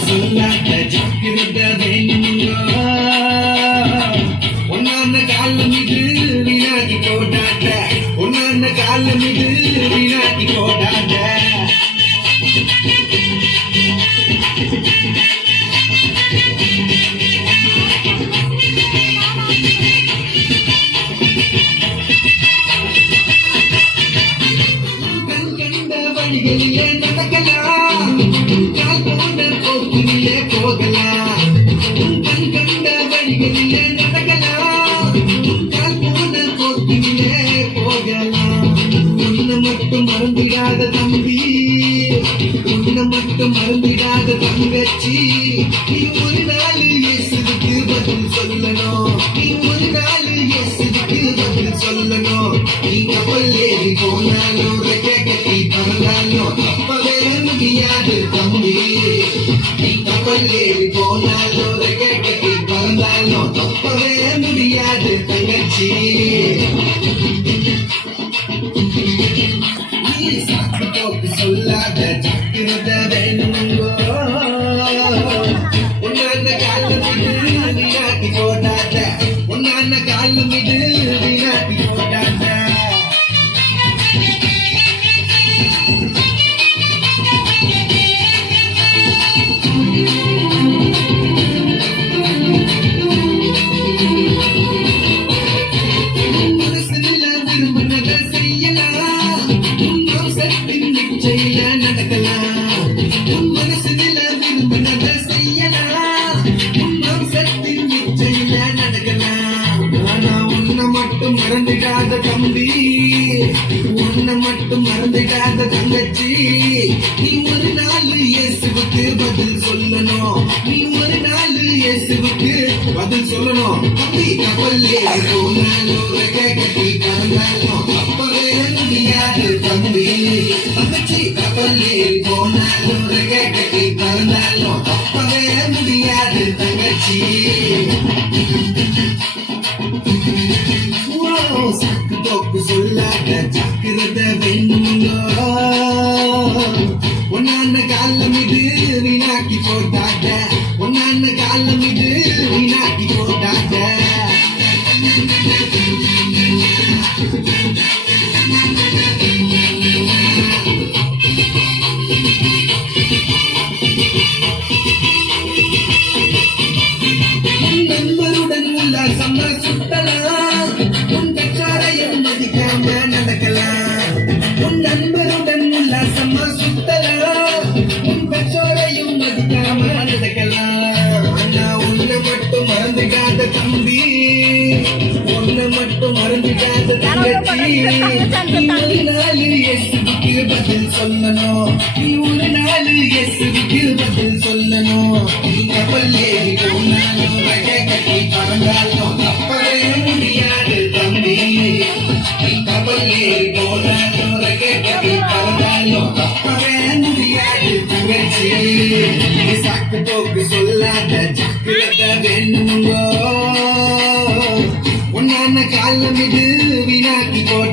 சொல்லாத ஜாக்கிரத வேணுங்க ஒன்னான காலம் இது வீணாக்கி போடாத ஒன்னான காலம் இது வீணாக்கி போடாத கண் கண்ட வழிகளிலே நடக்கலாம் கால் போன போக்கிலே போகலாம் கண் கண்ட வழிகளிலே நடக்கலாம் கால் போன போக்கிலே போகலாம் உன்னை மட்டும் மறந்துடாத தம்பி உன்னை மட்டும் மறந்துடாத தங்கச்சி நீ ஒரு நாள் இயேசுவுக்கு பதில் சொல்லணும் நீ ஒரு நாள் இயேசுவுக்கு பதில் சொல்லணும் நீ கப்பல் ஏறி போனாலும் ரெக்கை கட்டி பறந்தாலும் தப்பவே முடியாது தம்பி நீ கப்பல் ஏறி போனாலும் ரெக்கை கட்டி பறந்தாலும் தப்பவே முடியாது தங்கச்சி நீ சாக்கு போக்கு சொல்லாத ஜாக்கிரத வேணுங்கோ உன்னான காலம் இது வீணாக்கி போடாத உன்னான காலம் இது வீணாக்கி போடாத மறந்துடாத தம்பி உன்னை மட்டும் மறந்துடாத தங்கச்சி நீ ஒரு நாள் இயேசுவுக்கு பதில் சொல்லணும் நீ ஒரு நாள் இயேசுவுக்கு பதில் சொல்லணும் தம்பி கப்பல் ஏறி போனாலும் ரெக்கை கட்டி பறந்தாலும் அப்பவே முடியாது தம்பி தங்கச்சி கப்பல் ஏறி போனாலும் ரெக்கை கட்டி பறந்தாலும் அப்பவே முடியாது தங்கச்சி சாக்கு போக்கு சொல்லாத ஜாக்கிரத வேணுங்க ஒன்னான காலம் இது வீணாக்கி போட்டாத ஒன்னான காலம் இது வீணாக்கி போட்டாத நண்பருடன் உல்லாசம் சுத்தலாம் உன் கச்சாரையும் மதிக்காம நடக்கலாம் உன் நண்பருடன் உல்லாசமா சுத்தலாம் உன் பெற்றோரையும் மதிக்காம நடக்கலாம் ஆனா உன்னை மட்டும் மறந்துடாத தம்பி உன்னை மட்டும் மறந்துடாத தங்கச்சி நீ ஒரு நாள் இயேசுவுக்கு பதில் சொல்லணும் நீ ஒரு நாள் இயேசுவுக்கு பதில் சொல்லணும் நீ கப்பல் ஏறி போனாலும் ரெக்கை கட்டி பறந்தாலும் தப்பவே முடியாது தம்பி நீ கப்பல் ஏறி போனாலும் ரெக்கை கட்டி பறந்தாலும் தப்பவே முடியாது தங்கச்சி நீ சாக்கு போக்கு சொல்லாத ஜாக்கிரத வேணுங்கோ உன்னான காலம் இது வீணாக்கி போட